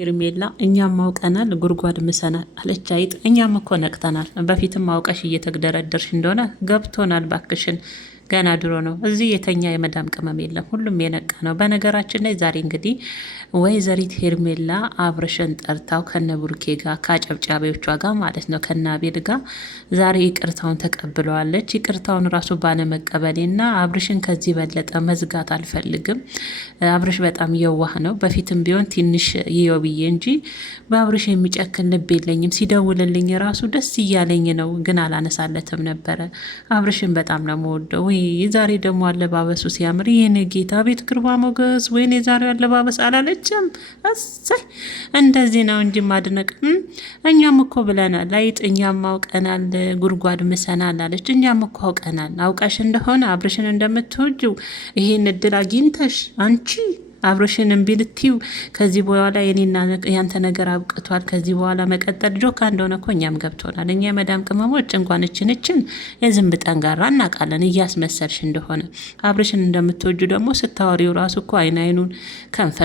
ሄርሜላ እኛም አውቀናል ጉድጓድ ምሰናል አለች አይጥ። እኛም እኮ ነቅተናል። በፊትም አውቀሽ እየተግደረደርሽ እንደሆነ ገብቶናል። ባክሽን ገና ድሮ ነው። እዚህ የተኛ የመዳም ቅመም የለም፣ ሁሉም የነቃ ነው። በነገራችን ላይ ዛሬ እንግዲህ ወይዘሪት ሄርሜላ አብርሽን ጠርታው ከነ ቡርኬ ጋር ከአጨብጫቢዎቿ ጋር ማለት ነው ከነ አቤል ጋር ዛሬ ይቅርታውን ተቀብለዋለች። ይቅርታውን ራሱ ባለመቀበሌና አብርሽን ከዚህ በለጠ መዝጋት አልፈልግም። አብርሽ በጣም የዋህ ነው። በፊትም ቢሆን ትንሽ ይየው ብዬ እንጂ በአብርሽ የሚጨክን ልብ የለኝም። ሲደውልልኝ ራሱ ደስ እያለኝ ነው፣ ግን አላነሳለትም ነበረ። አብርሽን በጣም ነው የምወደው። ዛሬ ደግሞ አለባበሱ ሲያምር ይህን ጌታ ቤት ግርማ ሞገስ፣ ወይኔ የዛሬው አለባበስ አላለችም። እሰይ እንደዚህ ነው እንጂ ማድነቅ። እኛም እኮ ብለናል አይጥ፣ እኛም አውቀናል ጉድጓድ ምሰናል አለች። እኛም እኮ አውቀናል። አውቀሽ እንደሆነ አብርሽን እንደምትወጂው ይሄን እድል አግኝተሽ አንቺ አብርሽን እምቢ ልትይው፣ ከዚህ በኋላ የኔና ያንተ ነገር አብቅቷል፣ ከዚህ በኋላ መቀጠል ጆካ እንደሆነ እኮ እኛም ገብቶናል። እኛ የመዳም ቅመሞች እንኳን እችን የዝንብ ጠንጋራ እናውቃለን፣ እያስመሰልሽ እንደሆነ። አብርሽን እንደምትወጁ ደግሞ ስታወሪው ራሱ እኮ አይኑን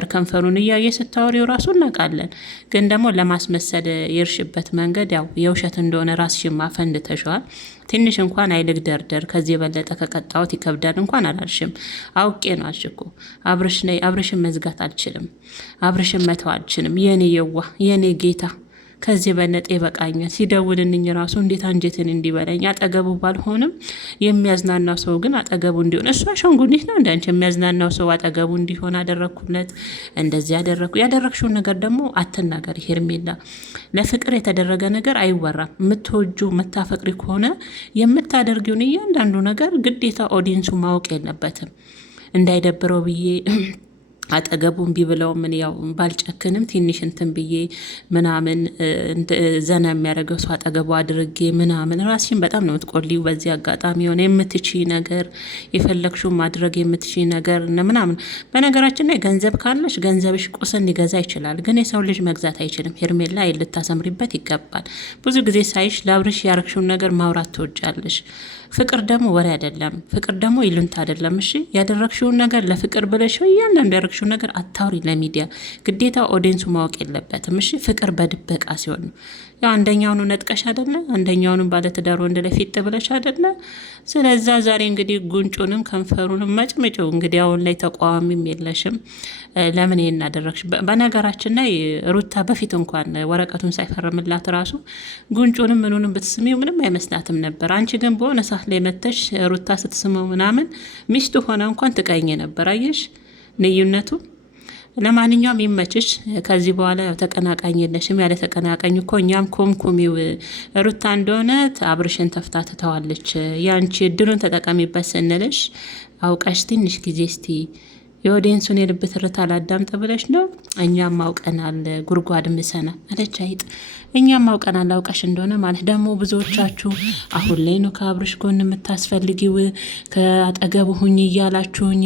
ከንፈሩን እያየ ስታወሪው ራሱ እናውቃለን። ግን ደግሞ ለማስመሰል የርሽበት መንገድ ያው የውሸት እንደሆነ ራስሽን ማፈንድተሸዋል። ትንሽ እንኳን አይልግደርደር፣ ከዚህ የበለጠ ከቀጣሁት ይከብዳል እንኳን አላልሽም። አውቄ ነው አልሽ እኮ። አብርሽን መዝጋት አልችልም፣ አብርሽን መተው አልችልም። የኔ የዋህ የኔ ጌታ ከዚህ በለጠ ይበቃኛል። ሲደውልልኝ ራሱ እንዴት አንጀትን እንዲበላኝ። አጠገቡ ባልሆንም የሚያዝናናው ሰው ግን አጠገቡ እንዲሆን። እሱ አሻንጉሊት ነው እንዳንቺ። የሚያዝናናው ሰው አጠገቡ እንዲሆን አደረግኩለት። እንደዚህ ያደረግሽውን ነገር ደግሞ አትናገሪ ሄርሜላ። ለፍቅር የተደረገ ነገር አይወራም። የምትወጁ የምታፈቅሪ ከሆነ የምታደርጊውን እያንዳንዱ ነገር ግዴታ ኦዲየንሱ ማወቅ የለበትም። እንዳይደብረው ብዬ አጠገቡ እምቢ ብለው ምን ያው ባልጨክንም ትንሽ እንትን ብዬ ምናምን ዘና የሚያደርገው ሰው አጠገቡ አድርጌ ምናምን። ራስሽን በጣም ነው የምትቆልዩ። በዚህ አጋጣሚ የሆነ የምትቺ ነገር የፈለግሽው ማድረግ የምትቺ ነገር ምናምን። በነገራችን ላይ ገንዘብ ካለሽ ገንዘብሽ ቁስን ሊገዛ ይችላል፣ ግን የሰው ልጅ መግዛት አይችልም። ሄርሜላ ልታሰምሪበት ይገባል። ብዙ ጊዜ ሳይሽ ለአብርሽ ያረግሽውን ነገር ማውራት ትወጃለሽ። ፍቅር ደግሞ ወሬ አይደለም። ፍቅር ደግሞ ይሉንታ አይደለም። እሺ ያደረግሽውን ነገር ለፍቅር ብለሽ እያንዳንዱ ያደረግሽውን ነገር አታውሪ ለሚዲያ። ግዴታ ኦዲየንሱ ማወቅ የለበትም። እሺ ፍቅር በድበቃ ሲሆን ነው። ያው አንደኛውኑ ነጥቀሽ አይደለ፣ አንደኛውንም ባለትዳር ወንድ ላይ ፊት ብለሽ አይደለ። ስለዛ ዛሬ እንግዲህ ጉንጩንም ከንፈሩንም መጭመጭው። እንግዲህ አሁን ላይ ተቃዋሚም የለሽም። ለምን ይሄን አደረግሽ? በነገራችን ላይ ሩታ በፊት እንኳን ወረቀቱን ሳይፈርምላት ራሱ ጉንጩንም ምኑንም ብትስሚው ምንም አይመስላትም ነበር። አንቺ ግን በሆነ ሰዓት ላይ መተሽ ሩታ ስትስመው ምናምን ሚስቱ ሆነ እንኳን ትቀኝ ነበር። አየሽ ልዩነቱ። ለማንኛውም ይመችሽ። ከዚህ በኋላ ተቀናቃኝ የለሽም። ያለ ተቀናቃኝ እኮ እኛም ኮምኩሚው ሩታ እንደሆነ አብርሽን ተፍታ ትተዋለች። ያንቺ እድሉን ተጠቀሚበት ስንልሽ አውቃሽ ትንሽ ጊዜ እስቲ የኦዲየንሱን የልብ ትርታ ላዳምጥ ብለሽ ነው። እኛም አውቀናል ጉድጓድ ምሰናል አለች አይጥ። እኛም አውቀናል። አውቀሽ እንደሆነ ማለት ደግሞ ብዙዎቻችሁ አሁን ላይ ነው ከአብርሽ ጎን የምታስፈልጊው ከአጠገቡ ሁኝ እያላችሁኝ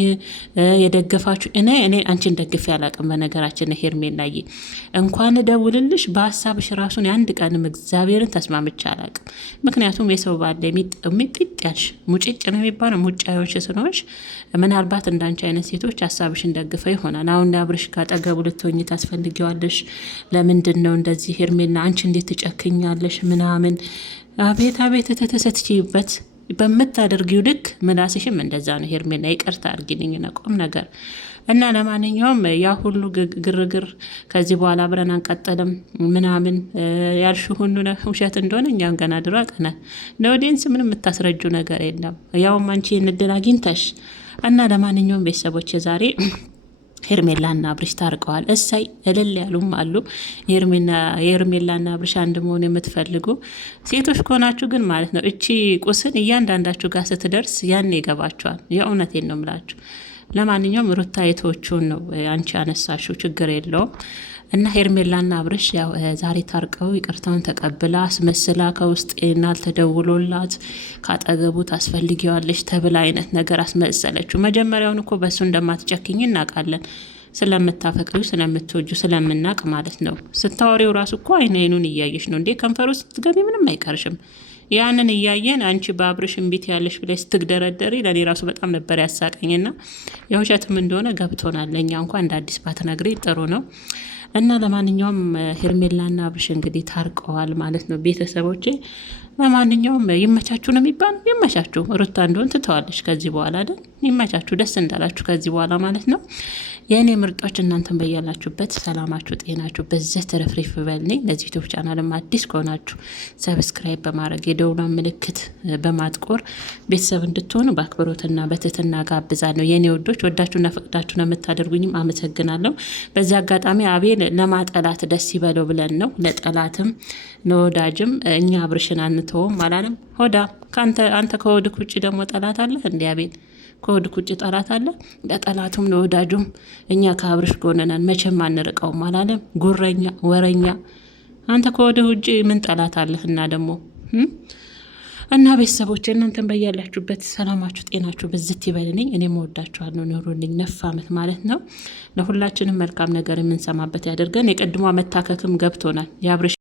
የደገፋችሁ። እኔ አንቺን ደግፌ አላቅም። በነገራችን ሄርሜላዬ እንኳን ደውልልሽ በሀሳብሽ ራሱን የአንድ ቀንም እግዚአብሔርን ተስማምቼ አላቅም። ምክንያቱም የሰው ባለ የሚጥጥ ያልሽ ሙጭጭ ነው የሚባለው ሙጫዮች ስለሆንሽ ምናልባት እንዳንቺ አይነት ሴቶች ሀሳብሽን ደግፈው ይሆናል። አሁን ለአብርሽ ካጠገቡ ልትሆኝ ታስፈልጊዋለሽ። ለምንድን ነው እንደዚህ ሄርሜላ አንቺ እንዴት ትጨክኛለሽ ምናምን። አቤት ተተሰትችበት በምታደርጊው ልክ ምላስሽም እንደዛ ነው ሄርሜላ። ይቅርታ አድርጊልኝ ነቆም ነገር እና ለማንኛውም ያ ሁሉ ግርግር ከዚህ በኋላ አብረን አንቀጥልም ምናምን ያልሽ ሁሉ ውሸት እንደሆነ እኛም ገና ድሮ አውቀናል። ለኦዲየንስ ምንም የምታስረጁ ነገር የለም። ያውም አንቺ እድል አግኝተሽ እና ለማንኛውም ቤተሰቦች ዛሬ ሄርሜላና አብርሽ ታርቀዋል። እሳይ እልል ያሉም አሉ። የሄርሜላና አብርሽ አንድ መሆን የምትፈልጉ ሴቶች ከሆናችሁ ግን ማለት ነው እቺ ቁስን እያንዳንዳችሁ ጋር ስትደርስ ያን ይገባችኋል። የእውነቴን ነው የምላችሁ። ለማንኛውም ሩታ የተወችውን ነው አንቺ ያነሳሽው፣ ችግር የለውም። እና ሄርሜላና አብርሽ ያው ዛሬ ታርቀው ይቅርታውን ተቀብላ አስመስላ ከውስጥ ናል ተደውሎላት ካጠገቡ ታስፈልጊዋለሽ ተብላ አይነት ነገር አስመሰለችው። መጀመሪያውን እኮ በሱ እንደማትጨክኝ እናውቃለን። ስለምታፈቅሪው ስለምትወጁ ስለምናቅ ማለት ነው። ስታወሪው ራሱ እኮ አይኑን እያየሽ ነው እንዴ። ከንፈሩ ስትገቢ ምንም አይቀርሽም። ያንን እያየን አንቺ በአብርሽ እምቢት ያለሽ ብለሽ ስትግደረደሪ ለእኔ ራሱ በጣም ነበር ያሳቀኝና የውሸትም እንደሆነ ገብቶናል። ለእኛ እንኳን እንደ አዲስ ባትነግሪ ጥሩ ነው። እና ለማንኛውም ሄርሜላና አብርሽ እንግዲህ ታርቀዋል ማለት ነው ቤተሰቦቼ። ለማንኛውም ይመቻችሁ ነው የሚባለው። ይመቻችሁ። ሩታ እንደሆን ትተዋለች ከዚህ በኋላ አይደል? ይመቻችሁ፣ ደስ እንዳላችሁ ከዚህ በኋላ ማለት ነው። የእኔ ምርጦች እናንተን በያላችሁበት ሰላማችሁ ጤናችሁ በዚህ ትርፍሪፍ በልኝ። ለዚህ ዩቱብ ቻናልም አዲስ ከሆናችሁ ሰብስክራይብ በማድረግ የደውሏን ምልክት በማጥቆር ቤተሰብ እንድትሆኑ በአክብሮትና በትህትና ጋብዛለሁ። የእኔ ወዶች ወዳችሁና ፈቅዳችሁ ነው የምታደርጉኝም አመሰግናለሁ። በዚህ አጋጣሚ አቤል ለማጠላት ደስ ይበለው ብለን ነው። ለጠላትም ለወዳጅም እኛ አብርሽን አንተውም አላለም። ሆዳ አንተ ከወድክ ውጭ ደግሞ ጠላት አለ እንዲ አቤል ከወድክ ውጭ ጠላት አለ። ለጠላቱም ለወዳጁም እኛ ከአብርሽ ጎነናን መቼም አንርቀውም አላለም። ጉረኛ ወረኛ አንተ ከወድህ ውጭ ምን ጠላት አለህና ደግሞ እና ቤተሰቦች እናንተን በያላችሁበት ሰላማችሁ ጤናችሁ ብዝት ይበልልኝ። እኔም እወዳችኋለሁ። ኑሩልኝ 9 ዓመት ማለት ነው። ለሁላችንም መልካም ነገር የምንሰማበት ያደርገን። የቀድሞ መታከክም ገብቶናል። የአብርሽ